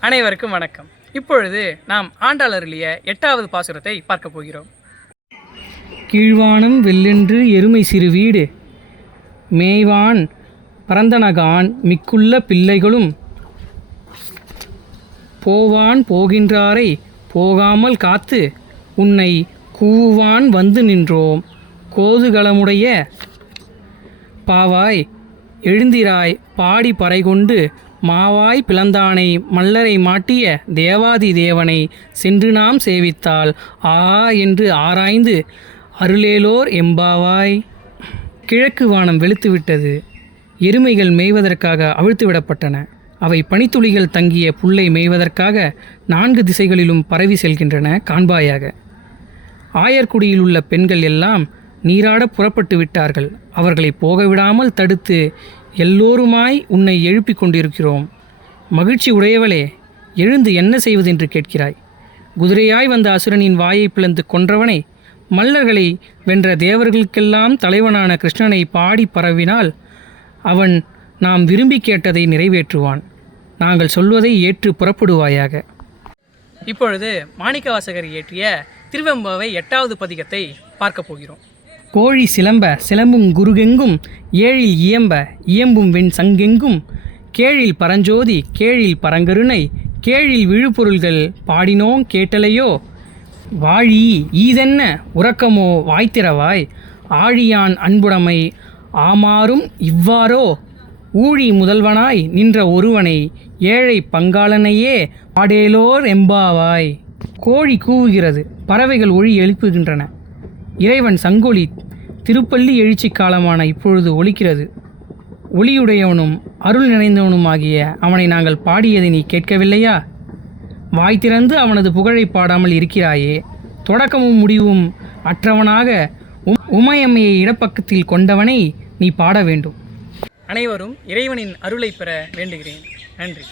அனைவருக்கும் வணக்கம். இப்பொழுது நாம் ஆண்டாளருளிய எட்டாவது பாசுரத்தை பார்க்க போகிறோம். கீழ்வானம் வெள்ளென்று எருமை சிறு வீடு. மேய்வான் பரந்தனகான் மிக்குள்ள பிள்ளைகளும். போவான் போகின்றாரை போகாமல் காத்து. உன்னை கூவான் வந்து நின்றோம். கோதுகளமுடைய பாவாய் எழுந்திராய் பாடி பறைகொண்டு மாவாய் பிளந்தானை மல்லரை மாட்டிய தேவாதி தேவனை சென்று நாம் சேவித்தால் ஆ என்று ஆராய்ந்து அருளேலோர் எம்பாவாய். கிழக்கு வானம் வெளுத்துவிட்டது. எருமைகள் மேய்வதற்காக அவிழ்த்துவிடப்பட்டன அவை பனித்துளிகள் தங்கிய புல்லை மேய்வதற்காக நான்கு திசைகளிலும் பரவி செல்கின்றன காண்பாயாக. ஆயர்குடியில் உள்ள பெண்கள் எல்லாம் நீராட புறப்பட்டு விட்டார்கள். அவர்களை போக விடாமல் தடுத்து எல்லோருமாய் உன்னை எழுப்பிக் கொண்டிருக்கிறோம். மகிழ்ச்சி உடையவளே எழுந்து என்ன செய்வதென்று கேட்கிறாய்? குதிரையாய் வந்த அசுரனின் வாயை பிளந்து கொன்றவனை மல்லர்களை வென்ற தேவர்களுக்கெல்லாம் தலைவனான கிருஷ்ணனை பாடி பரவினால் அவன் நாம் விரும்பி கேட்டதை நிறைவேற்றுவான். நாங்கள் சொல்வதை ஏற்று புறப்படுவாயாக. இப்பொழுது மாணிக்கவாசகர் இயற்றிய திருவெம்பாவை எட்டாவது பதிகத்தை பார்க்க போகிறோம். கோழி சிலம்ப சிலம்பும் குருகெங்கும் ஏழில் இயம்ப இயம்பும் வெண் சங்கெங்கும். கேழில் பரஞ்சோதி கேழில் பரங்கருணை கேழில் விழுப்பொருள்கள் பாடினோம் கேட்டலையோ? வாழி ஈதென்ன உறக்கமோ வாய்த்திரவாய்? ஆழியான் அன்புடைமை ஆமாறும் இவ்வாறோ? ஊழி முதல்வனாய் நின்ற ஒருவனை ஏழை பங்காளனையே பாடேலோர் எம்பாவாய். கோழி கூவுகிறது பறவைகள் ஒளி எழுப்புகின்றன. இறைவன் சங்கொலி திருப்பள்ளி எழுச்சி காலமான இப்பொழுது ஒலிக்கிறது. ஒளியுடையவனும் அருள் நிறைந்தவனுமாகிய அவனை நாங்கள் பாடியதை நீ கேட்கவில்லையா? வாய் திறந்து அவனது புகழை பாடாமல் இருக்கிறாயே. தொடக்கமும் முடிவும் அற்றவனாக உம் உமையம்மையை இடப்பக்கத்தில் கொண்டவனை நீ பாட வேண்டும். அனைவரும் இறைவனின் அருளை பெற வேண்டுகிறேன். நன்றி.